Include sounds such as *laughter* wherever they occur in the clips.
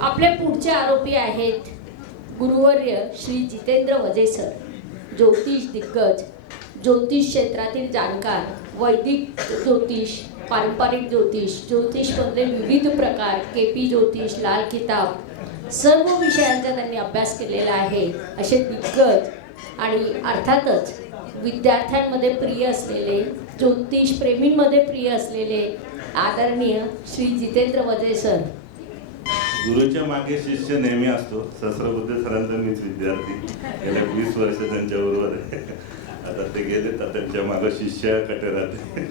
आपले पुढचे आरोपी आहेत गुरुवर्य श्री जितेंद्र वजेसर ज्योतिष दिग्गज ज्योतिष क्षेत्रातील जाणकार वैदिक ज्योतिष पारंपरिक ज्योतिष ज्योतिषमधले विविध प्रकार के पी ज्योतिष लाल किताब सर्व विषयांचा त्यांनी अभ्यास केलेला आहे. असे दिग्गज आणि अर्थातच विद्यार्थ्यांमध्ये प्रिय असलेले ज्योतिष प्रेमींमध्ये प्रिय असलेले आदरणीय श्री जितेंद्र वजेसर गुरुच्या मागे शिष्य नेहमी असतो. सहस्रबुद्ध सरांचा मीच विद्यार्थी. गेल्या वीस वर्ष त्यांच्याबरोबर आहे. आता ते गेले तर त्यांच्या मागे शिष्य कटे राहते.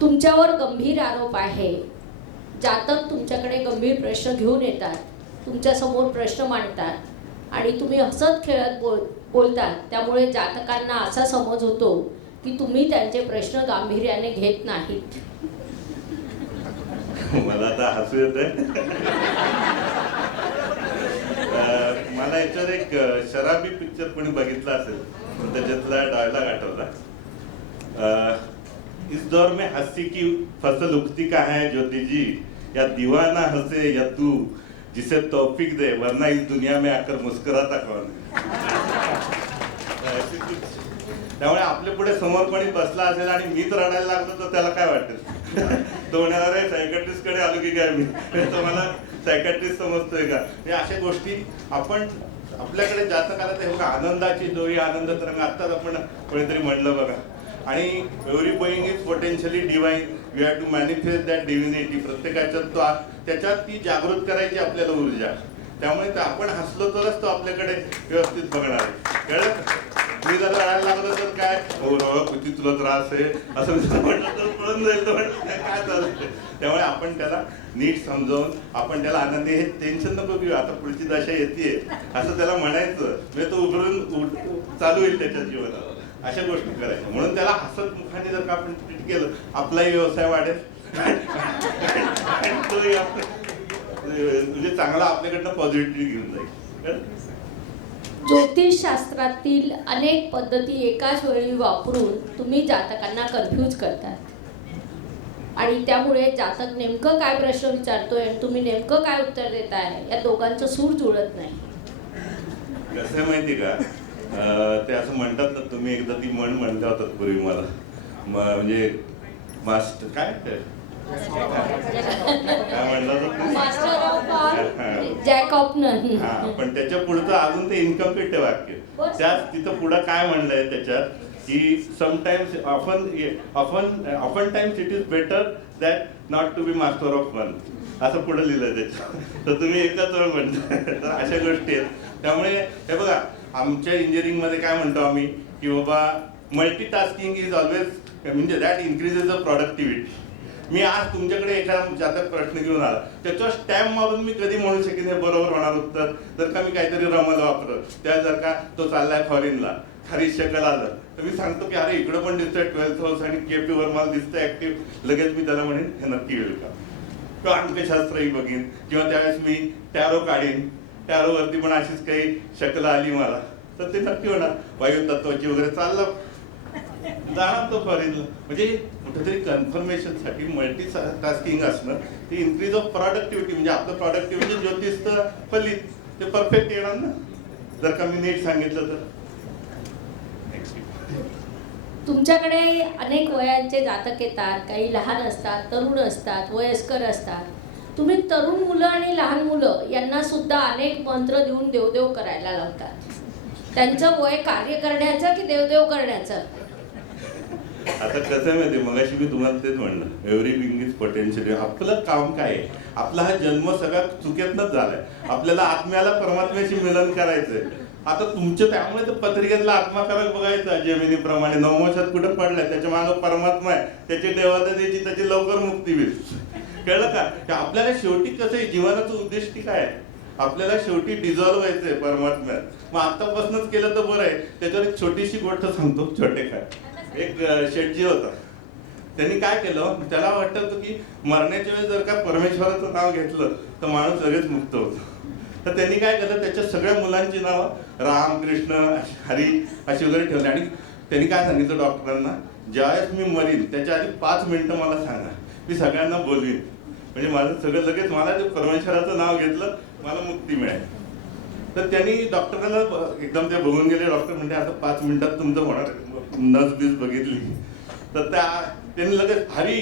तुमच्यावर गंभीर आरोप आहे. जातक तुमच्याकडे गंभीर प्रश्न घेऊन येतात. तुमच्यासमोर प्रश्न मांडतात. आणि तुम्ही हसत खेळत बोल बोलतात. त्यामुळे जातकांना असा समज होतो की तुम्ही त्यांचे प्रश्न गांभीर्याने घेत नाहीत. मला आता हसू येत आहे मला याच्यावर एक शराबी पिक्चर कोणी बघितला असेल तर त्याच्यातला डायलॉग आठवला. अं, इस दौर में हंसी की फसल उगती का है ज्योति जी या दीवाना हंसे या तू जिसे तौफीक दे वरना इस दुनिया में आकर मुस्कुराता कौन है? त्यामुळे आपल्या पुढे समोर कोणी बसला असेल आणि मीच रडायला लागलो तर त्याला काय वाटेल? तो म्हणाला अरे सायकॅट्रिस्टकडे आलो की काय मी? तो मला सायकॅट्रिस्ट समजतोय का? या अशा गोष्टी आपण आपल्याकडे जास्त काळात हे बघा आनंदाची दोरी आनंद तरंग आत्ताच आपण कोणीतरी म्हणलं बघा. आणि every being is potentially divine we have to manifest that divinity प्रत्येकाच्यात तो त्याच्यात ती जागृत करायची आपल्याला ऊर्जा. त्यामुळे आपण हसलो तरच तो आपल्याकडे व्यवस्थित बघणार आहे. मी जर रडायला लागलो तर काय? हो राव किती तुला त्रास आहे? असं म्हटलं तर पळून जाईल तर म्हटलं काय चालतं त्यामुळे आपण त्याला नीट समजावून आपण त्याला आनंदी हे टेन्शन नको घेऊ आता पुढची दशा येते असं त्याला म्हणायचं. म्हणजे तो उभरून चालू होईल त्याच्या जीवनात अशा गोष्टी करायच्या. म्हणून त्याला हसत मुखाने जर का आपण ट्रीट केलं आपलाही व्यवसाय वाढेल. *laughs* म्हणजे चांगला आपल्याकडनं पॉझिटिव्ह घेऊन जाईल. ज्योतिषशास्त्रातील ज्योतिष शास्त्रातील अनेक पद्धती एकाच वेळी वापरून तुम्ही जातकांना कन्फ्यूज करतात. आणि त्यामुळे जातक नेमकं काय प्रश्न विचारतोय आणि तुम्ही नेमकं काय उत्तर देताय या दोघांचं सूर जुळत नाही. कसं आहे माहिती का? ते असं म्हणतात ना तुम्ही एकदा ती म्हण म्हणता होतात पूर्वी मला म्हणजे मास्टर काय ते? हा पण त्याच्या पुढचं अजून ते इनकम्प्लीट आहे वाक्य. त्याच तिथं पुढं काय म्हणलंय त्याच्यात की sometimes often often often times it is better that not to be master of one असं पुढे लिहिलंय त्याच्यात. तर तुम्ही एकच वेळ म्हणता. तर अशा गोष्टी आहेत. त्यामुळे हे बघा आमच्या इंजिनिअरिंगमध्ये काय म्हणतो आम्ही की बाबा मल्टीटास्किंग इज ऑलवेज म्हणजे दॅट इन्क्रीजेस द प्रोडक्टिव्हिटी मी आज तुमच्याकडे एखादा जातक प्रश्न घेऊन आला. त्याच्यावर स्टॅम्प मारून मी कधी म्हणू शकेन हे बरोबर होणार उत्तर? जर का मी काहीतरी रमल वापरत त्या जर का तो चाललाय फॉरेनला खाली शकल आलं तर मी सांगतो की अरे इकडं पण दिसतंय ट्वेल्थ हाऊस आणि केपी वर मला दिसतंय ऍक्टिव्ह लगेच मी त्याला म्हणेन हे नक्की येईल का किंवा अंकशास्त्रही बघीन किंवा त्यावेळेस मी टॅरो काढीन. टॅरो वरती पण अशीच काही शकल आली मला. तर ते नक्की होणार. वायू तत्वाची वगैरे चाललं. जाणार तो फॉरेनला म्हणजे कुठेतरी कन्फर्मेशनसाठी मल्टी टास्किंग असणं ते इन्क्रीज ऑफ प्रॉडक्टिव्हिटी म्हणजे आपलं प्रॉडक्टिव्हिटी ज्योतिष तर फलित ते परफेक्ट येणार ना? जर का मी नीट सांगितलं तर. तुमच्याकडे अनेक वयांचे जातक येतात काही लहान असतात तरुण असतात वयस्कर असतात. तुम्ही तरुण मुलं आणि लहान मुलं यांना सुद्धा अनेक मंत्र देऊन देवदेव करायला लावतात. त्यांचं वय कार्य करण्याचं की देवदेव करण्याचं? आता कसं आहे माहिती मगाशी मी तुम्हाला तेच म्हणलं. एव्हरी बिंग इज पोटेन्शियल आपलं काम काय आहे? आपला हा जन्म सगळा चुकीतनच झालाय. आपल्याला आत्म्याला परमात्म्याशी मिलन करायचंय. आता तुमच्या त्यामुळे तर पत्रिकेतला आत्माकारक बघायचा. जमिनीप्रमाणे प्रमाणे नवमोशात कुठं पडलाय? त्याच्यामागे परमात्मा आहे. त्याची देवता द्यायची त्याची लवकर मुक्ती होईल. कळलं का? आपल्याला शेवटी कसं आहे? जीवनाचं उद्दिष्ट काय? आहे आपल्याला शेवटी डिझॉल्व्ह व्हायचंय परमात्म्यात. मग आतापासूनच केलं तर बरं आहे. त्याच्यावर एक छोटीशी गोष्ट सांगतो. छोटे काय? एक शेटजी होता. त्यांनी काय केलं? त्याला वाटत होतं की मरण्याच्या वेळेस जर का परमेश्वराचं नाव घेतलं तर माणूस लगेच मुक्त होतो. तर त्यांनी काय केलं? त्याच्या सगळ्या मुलांची नावं राम कृष्ण हरी अशी वगैरे ठेवली. आणि त्यांनी काय सांगितलं डॉक्टरांना? ज्यावेळेस मी मरीन त्याच्या आधी पाच मिनटं मला सांगा. मी सगळ्यांना बोलवीन म्हणजे माझं सगळं लगेच मला ते परमेश्वराचं नाव घेतलं मला मुक्ती मिळाली. तर त्यांनी डॉक्टरांना एकदम ते बघून गेले. डॉक्टर म्हणजे आता पाच मिनिटात तुमचं होणार नस बीस बघितली. तर त्या त्यांनी लगेच हरी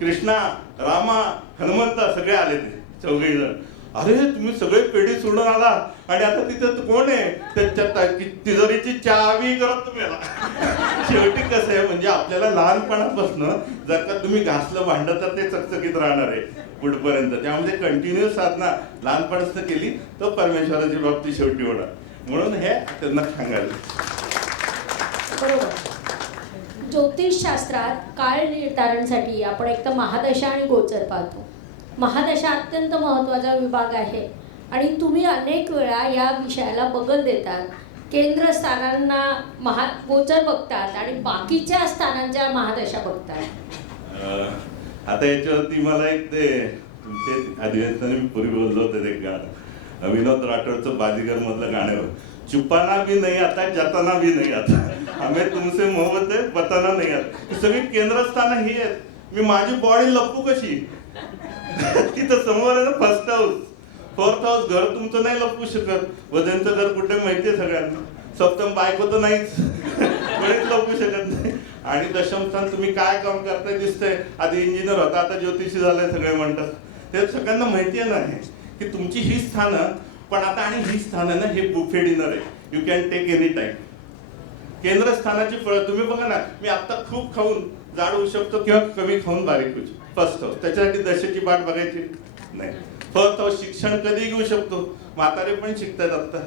कृष्णा रामा हनुमंत सगळे आले ते चौघे जण. अरे तुम्ही सगळे पेढी सोडून आला. आणि आता तिथं कोण आहे? त्यांच्या तिजोरीची चावी करत तुम्ही आला. *laughs* शेवटी कसं आहे म्हणजे आपल्याला लहानपणापासून जर का तुम्ही घासलं भांडं तर ते चकचकीत राहणार आहे पुढपर्यंत. त्यामध्ये कंटिन्यू साधना लहानपणापासून केली तर परमेश्वराची बाबती शेवटी होणार. म्हणून हे त्यांना सांगायला बरोबर. ज्योतिषशास्त्रात काळ निर्धारणसाठी आपण एक तर महादशा आणि गोचर पाहतो. महादशा अत्यंत महत्त्वाचा विभाग आहे आणि तुम्ही अनेक वेळा या विषयाला बगल देतात. केंद्र स्थानांना महा गोचर बघतात आणि बाकीच्या स्थानांच्या महादशा बघतात. आता याच्यावरती मला एक ते तुमचे अधिवेशनाने पूर्वी बोललो होते ते गाणं. विनोद राठोडचं बाजीगर मधलं गाणं चुपाना बी नाही आता जाताना बी नाही आता. आम्ही तुमचे मोहब्बत है बताना नाही आता। ही सगळी केंद्रस्थानं ही आहेत मी माझी बॉडी लपू कशी? तिथं समोर आहे ना फर्स्ट हाऊस फोर्थ हाऊस घर तुमचं नाही लपवू शकत. वजनचं घर कुठे माहितीये सगळ्यांना? सप्तम बायको तर नाहीच. कोणीच लपवू शकत नाही. आणि दशमस्थान तुम्ही काय काम करताय दिसतंय? आधी इंजिनियर होता आता ज्योतिषी झालंय सगळे म्हणतात. ते सगळ्यांना माहिती आहे ना हे की तुमची ही स्थानं पण आता आणि ही स्थानं ना हे बुफे डिनर आहे. You can take any time केंद्रस्थानाची फळं तुम्ही बघा ना मी आता खूप खाऊन जाड होऊ शकतो किंवा कमी खाऊन बारीक होऊ शकतो. फर्स्ट हाऊस त्याच्यासाठी दशेची बाट बघायची नाही. फर्स्ट हाऊस शिक्षण कधी घेऊ शकतो. म्हातारे पण शिकतात आता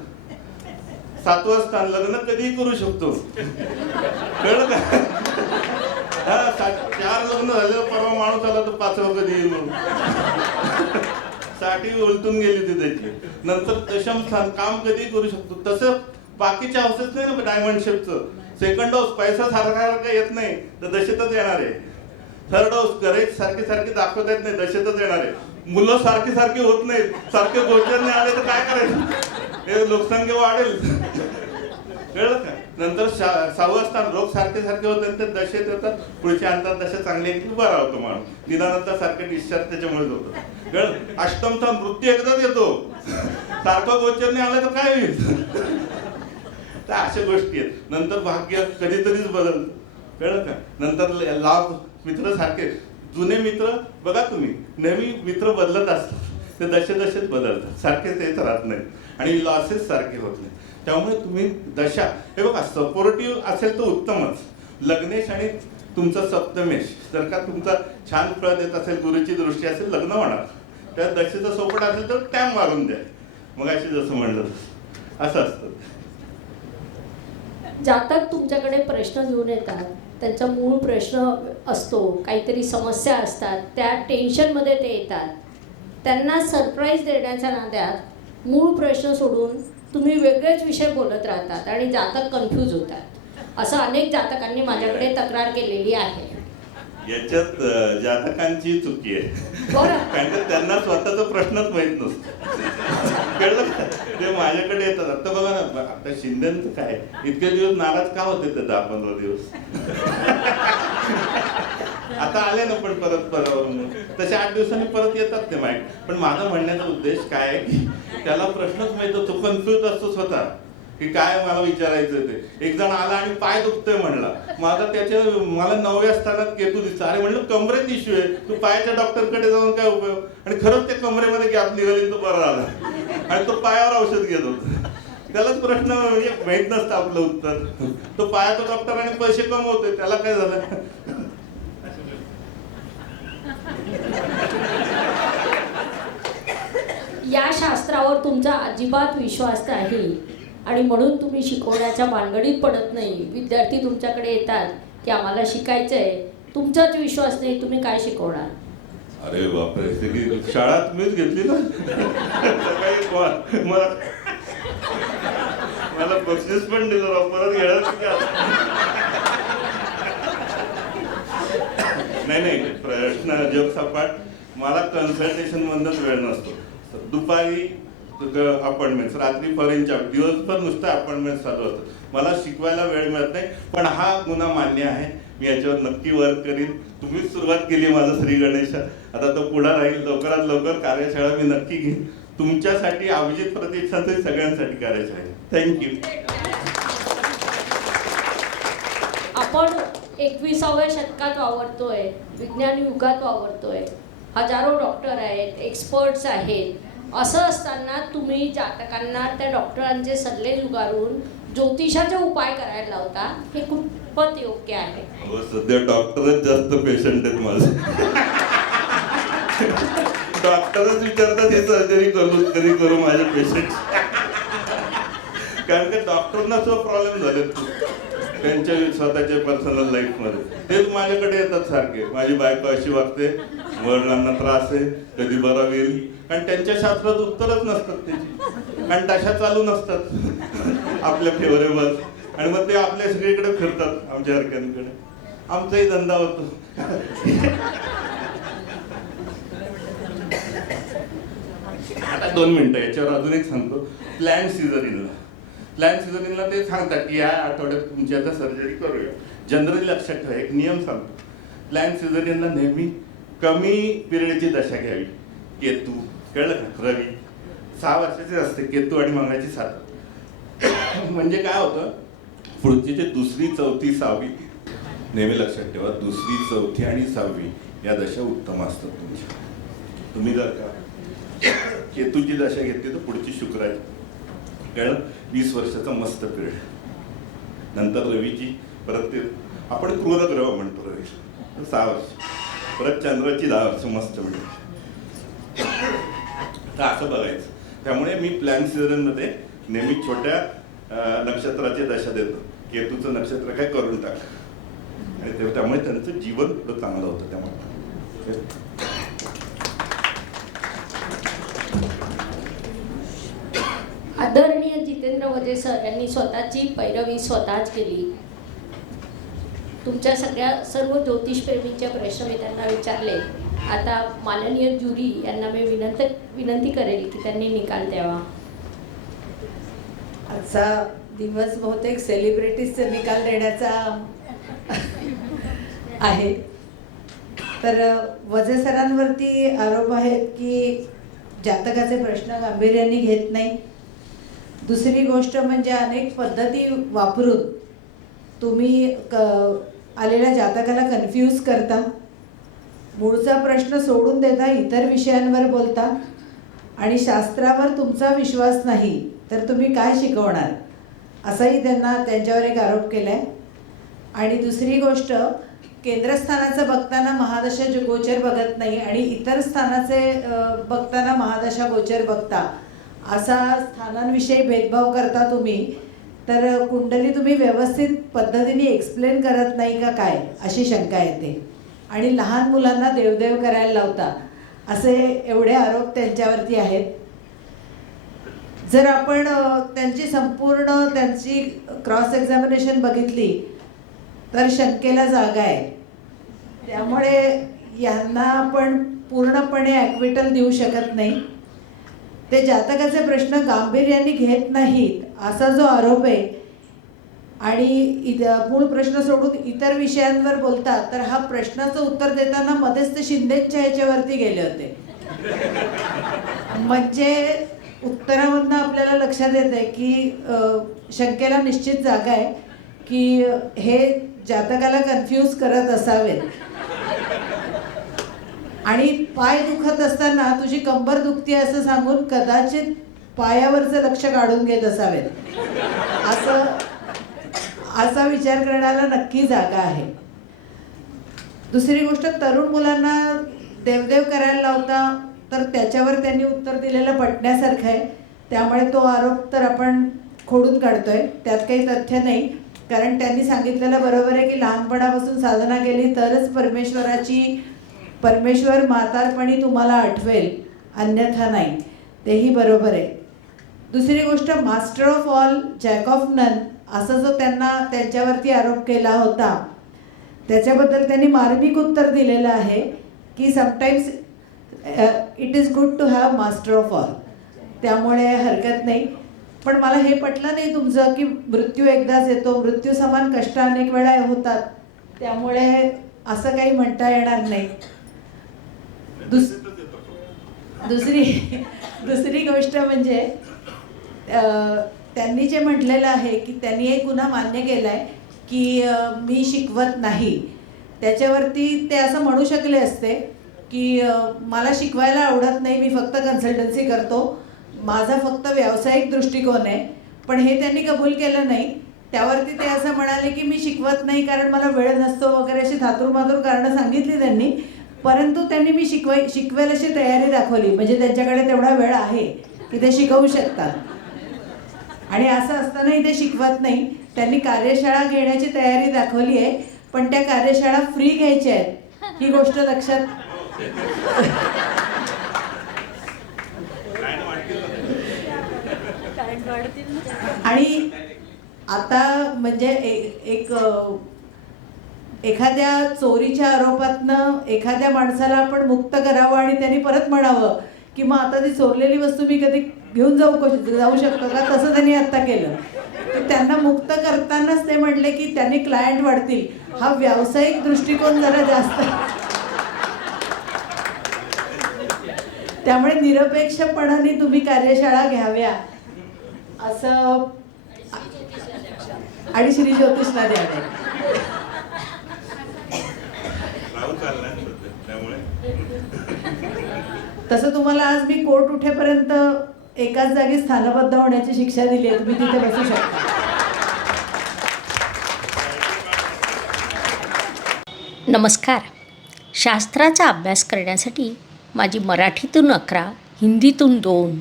सातवं स्थान लग्न कधीही करू शकतो. कळलं का? हा सात- चार लग्न झाले परवा माणूस आला तर पाचवं कधी येईल म्हणून. साठी उलटून गेली ती त्याची. नंतर दशम स्थान काम कधी करू शकतो. तसं बाकीच्या हाऊसेस नाही ना डायमंड शेपचं सेकंड हाऊस पैसा सारखा सारखा येत नाही तर दशेतच येणार आहे. थर्ड हाऊस घरे सारखी सारखी दाखवता येत नाही दशेतच येणार आहे. मुलं सारखी सारखी होत नाहीत सारखे गोचर नाही आले तर काय करायचं? हे लोकसंख्या वाढेल. कळलं का? नंतर सहावं स्थान लोक सारखे सारखे होते ते दशेत येतात. पुढचे अंतर दशा चांगले की बरा होतो माणूस. निदानंतर सारखे डिस्चार्ज त्याच्यामुळेच होतो. कळलं? अष्टमचा मृत्यू एकदाच येतो. सारखं गोचर नाही आलं तर काय होईल? तर अशा गोष्टी आहेत. नंतर भाग्य कधीतरीच बदलतं कळलं का? नंतर लाभ मित्र सारखे. जुने मित्र बघा तुम्ही नेहमी मित्र बदलत असतात. ते दशे दशेत बदलतात. सारखे तेच राहत नाही आणि लॉसेस सारखे होत नाही त्यामुळे तुम्ही दशा हे बघा सपोर्टिव्ह असेल तर उत्तमच. लग्नेश आणि तुमचा सप्तमेश जर का तुमचा छान फळ देत असेल गुरुची दृष्टी असेल लग्न होणार. त्या दशेचा सोपट असेल तर टॅम मारून द्या. मग अशी जसं म्हणलं असं असतं. जातक तुमच्याकडे प्रश्न घेऊन येतात त्यांचा मूळ प्रश्न असतो काहीतरी समस्या असतात त्या टेन्शनमध्ये ते येतात. त्यांना सरप्राईज देण्याच्या नात्यात मूळ प्रश्न सोडून तुम्ही वेगळेच विषय बोलत राहतात आणि जातक कन्फ्यूज होतात. असं अनेक जातकांनी माझ्याकडे तक्रार केलेली आहे. याच्यात जातकांची चुकी आहे. कारण त्यांना स्वतःचा प्रश्नच माहीत नसतो. कळलं का? ते माझ्याकडे येतात. आता बघा ना आता शिंदेचं काय? इतके दिवस नाराज का होते ते दहा पंधरा दिवस? आता आले ना पण परत परत तसे आठ दिवसांनी परत येतात ते माईक पण माझा म्हणण्याचा उद्देश काय आहे की त्याला प्रश्नच माहीत तो कन्फ्युज असतो स्वतः. की काय मला विचारायचं ते. एक जण आला आणि पाय दुखतोय म्हणला. माझा त्याच्या मला नवव्या स्थानात केतू दिसला. अरे म्हणलं कमरेत इश्यू आहे. तू पायाच्या डॉक्टरकडे जाऊन काय उपयोग? आणि खरंच ते कमरेमध्ये गॅप निघाली तो बरा आला. आणि तो पायावर औषध घेत होता. त्यालाच प्रश्न म्हणजे माहीत नसतं आपलं उत्तर. तो पायाचा डॉक्टर आणि पैसे कमवतोय. त्याला काय झालं? या शास्त्रावर तुमचा अजिबात विश्वास नाही. आणि म्हणून तुम्ही शिकवण्याच्या भानगडीत पडत नाही. विद्यार्थी तुमच्याकडे येतात की आम्हाला शिकायचं आहे तुमचाच विश्वास नाही तुम्ही काय शिकवणार? अरे बापरे सगळी शाळा तुम्हीच घेतली ना? मला मला बक्षीस पण दिलं परत घेणार नाही नाही प्रश्न जग सपाट. मला कन्सल्टेशन मधनच वेळ नसतो. दुपारी अपॉइंटमेंट रात्री फॉरेनच्या दिवसभर नुसतं अपॉइंटमेंट चालू असतात. मला शिकवायला वेळ मिळत नाही पण हा गुन्हा मान्य आहे. मी याच्यावर नक्की वर्क करीन. तुम्हीच सुरुवात केली माझं श्री गणेश. आता तो पुढा राहील. लवकरात लवकर कार्यशाळा मी नक्की घेईन. तुमच्यासाठी अभिजित प्रतिष्ठानसाठी सगळ्यांसाठी कार्यशाळा थँक्यू आपण एकविसाव्या शतकात वावरतोय. विज्ञान युगात वावरतोय. हजारो डॉक्टर आहेत एक्सपर्ट्स आहेत. असं असताना तुम्ही जातकांना त्या डॉक्टरांचे सल्ले जुगारून ज्योतिषाचे उपाय करायला लावता हे खूपच योग्य आहे. सध्या डॉक्टरच जास्त पेशंट आहेत माझे. डॉक्टरच विचारतात हे सर्जरी करू कधी करू माझे पेशंट कारण का डॉक्टरना सुद्धा प्रॉब्लेम झाले त्यांच्या स्वतःच्या पर्सनल लाईफमध्ये. तेच माझ्याकडे येतात सारखे. माझी बायको अशी वागते. वडिलांना त्रास आहे. कधी बरा होईल? कारण त्यांच्या शास्त्रात उत्तरच नसतात त्याची. कारण तशा चालू नसतात. आपल्या फेवरेबल आणि मग ते आपल्या सगळीकडे फिरतात आमच्या हरक्यांकडे आमचाही धंदा होतो. आता दोन मिनिटं याच्यावर अजून एक सांगतो. प्लॅन सिझरिनला प्लॅन सिझरिनला ते सांगतात की या आठवड्यात तुमची आता सर्जरी करूया. जनरली लक्षात ठेवा एक नियम सांगतो. प्लॅन सिझरिनला नेहमी कमी पिरियडची दशा घ्यावी. केतू कळलं का? रवी. सहा वर्षाचे असते केतू आणि मंगळाची सात *coughs* म्हणजे काय होतं? पुढची दुसरी चौथी सहावी नेहमी लक्षात ठेवा दुसरी चौथी आणि सहावी या दशा उत्तम असतात तुमच्या. तुम्ही जर का केतूची दशा घेतली तर पुढची शुक्राची. कळलं? वीस वर्षाचा मस्त पिरियड. नंतर रवीची परत ते आपण क्रूर ग्रह म्हणतो रवी. सहा वर्ष. परत चंद्राची दहा वर्ष मस्त मिळेल तर असं बघायचं? त्यामुळे मी प्लॅनमध्ये नेहमी छोट्या नक्षत्राचे नक्षत्राची दशा देतो. केतूचं नक्षत्र काय करून टाक आणि त्यामुळे त्यांचं जीवन पुढं चांगलं होतं त्यामुळे. आदरणीय जितेंद्र वजे सर यांनी स्वतःची पैरवी स्वतःच केली. तुमच्या सगळ्या सर्व ज्योतिषप्रेमींच्या प्रश्न मी त्यांना विचारले. आता माननीय ज्युरी यांना मी विनंती विनंती करेल की त्यांनी निकाल द्यावा. आजचा दिवस बहुतेक सेलिब्रिटीजचे निकाल देण्याचा आहे. तर वजे सरांवरती आरोप आहेत की जातकाचे प्रश्न गांभीर्याने घेत नाही. दुसरी गोष्ट म्हणजे अनेक पद्धती वापरून तुम्ही क आलेल्या जातकाला कन्फ्यूज करता. मूळचा प्रश्न सोडून देता इतर विषयांवर बोलता आणि शास्त्रावर तुमचा विश्वास नाही तर तुम्ही काय शिकवणार? असाही त्यांना त्यांच्यावर एक आरोप केला आहे आणि दुसरी गोष्ट केंद्रस्थानाचं बघताना महादशा गोचर बघत नाही आणि इतर स्थानाचे बघताना महादशा गोचर बघता असा स्थानांविषयी भेदभाव करता तुम्ही तर कुंडली तुम्ही व्यवस्थित पद्धतीने एक्सप्लेन करत नाही का काय? अशी शंका येते. आणि लहान मुलांना देवदेव करायला लावता असे एवढे आरोप त्यांच्यावरती आहेत. जर आपण त्यांची संपूर्ण त्यांची क्रॉस एक्झामिनेशन बघितली तर शंकेला जागा आहे. त्यामुळे यांना आपण पूर्णपणे ॲक्विटल देऊ शकत नाही. ते जातकाचे प्रश्न गांभीर्याने घेत नाहीत असा जो आरोप आहे आणि इत मूळ प्रश्न सोडून इतर विषयांवर बोलतात तर हा प्रश्नाचं उत्तर देताना मध्येच ते शिंदेच्या ह्याच्यावरती गेले होते. म्हणजे उत्तरामधनं आपल्याला लक्षात येत आहे की शंकेला निश्चित जागा आहे की हे जातकाला कन्फ्यूज करत असावेत. आणि पाय दुखत असताना तुझी कंबर दुखती असं सांगून कदाचित पायावरचं लक्ष काढून घेत असावेत. असं असा विचार करण्याला नक्की जागा आहे. दुसरी गोष्ट तरुण मुलांना देवदेव करायला लावता तर त्याच्यावर त्यांनी उत्तर दिलेलं पटण्यासारखं आहे. त्यामुळे तो आरोप तर आपण खोडून काढतोय. त्यात काही तथ्य नाही. कारण त्यांनी सांगितलेलं बरोबर आहे की लहानपणापासून साधना केली तरच परमेश्वराची परमेश्वर म्हातारपणी तुम्हाला आठवेल. अन्यथा नाही. तेही बरोबर आहे. दुसरी गोष्ट master of all jack of none असा जो त्यांना त्यांच्यावरती आरोप केला होता त्याच्याबद्दल त्यांनी मार्मिक उत्तर दिलेलं आहे की sometimes it is good to have master of all त्यामुळे हरकत नाही. पण मला हे पटलं नाही तुमचं की मृत्यू एकदाच येतो मृत्यू समान कष्ट अनेक वेळा होतात. त्यामुळे असं काही म्हणता येणार नाही. दुस दुसरी दुसरी गोष्ट म्हणजे त्यांनी जे म्हटलेलं आहे की त्यांनी एक गुन्हा मान्य केला आहे की मी शिकवत नाही. त्याच्यावरती ते असं म्हणू शकले असते की मला शिकवायला आवडत नाही मी फक्त कन्सल्टन्सी करतो. माझा फक्त व्यावसायिक दृष्टिकोन आहे. पण हे त्यांनी कबूल केलं नाही. त्यावरती ते असं म्हणाले की मी शिकवत नाही कारण मला वेळ नसतो वगैरे अशी धातूर कारणं सांगितली त्यांनी. परंतु त्यांनी मी शिकवाय शिकवेल अशी तयारी दाखवली. म्हणजे त्यांच्याकडे तेवढा वेळ आहे की ते शिकवू शकतात. आणि असं असतानाही ते शिकवत नाही. त्यांनी कार्यशाळा घेण्याची तयारी दाखवली आहे पण त्या कार्यशाळा फ्री घ्यायच्या आहेत. ही गोष्ट लक्षात आणि आता म्हणजे एक एखाद्या चोरीच्या आरोपातनं एखाद्या माणसाला आपण मुक्त करावं आणि त्यांनी परत म्हणावं की मग आता ती चोरलेली वस्तू मी कधी घेऊन जाऊ कशी जाऊ शकतो का? तसं त्यांनी आत्ता केलं. तर त्यांना मुक्त करतानाच ते म्हटले की त्यांनी क्लायंट वाढतील. हा व्यावसायिक दृष्टिकोन जरा जास्त. त्यामुळे निरपेक्षपणाने तुम्ही कार्यशाळा घ्याव्या. असं आणि श्री ज्योतिषला द्यावे तसं तुम्हाला आज मी कोर्ट उठेपर्यंत एकाच जागी स्थानबद्ध होण्याची शिक्षा दिली आहे तुम्ही तिथे बसू शकता. नमस्कार. शास्त्राचा अभ्यास करण्यासाठी माझी मराठीतून अकरा हिंदीतून दोन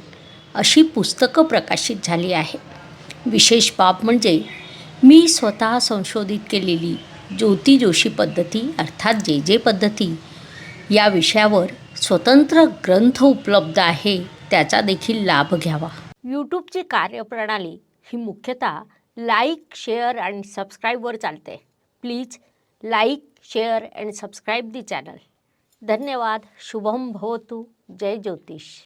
अशी पुस्तकं प्रकाशित झाली आहेत. विशेष बाब म्हणजे मी स्वतः संशोधित केलेली ज्योती जोशी पद्धती अर्थात जे जे पद्धती या विषयावर स्वतंत्र ग्रंथ उपलब्ध आहे त्याचा देखील लाभ घ्यावा. यूट्यूबची कार्यप्रणाली ही मुख्यतः लाईक शेअर अँड सबस्क्राईबवर चालते. Please like share and subscribe the channel. धन्यवाद. शुभम भवतु. जय ज्योतिष.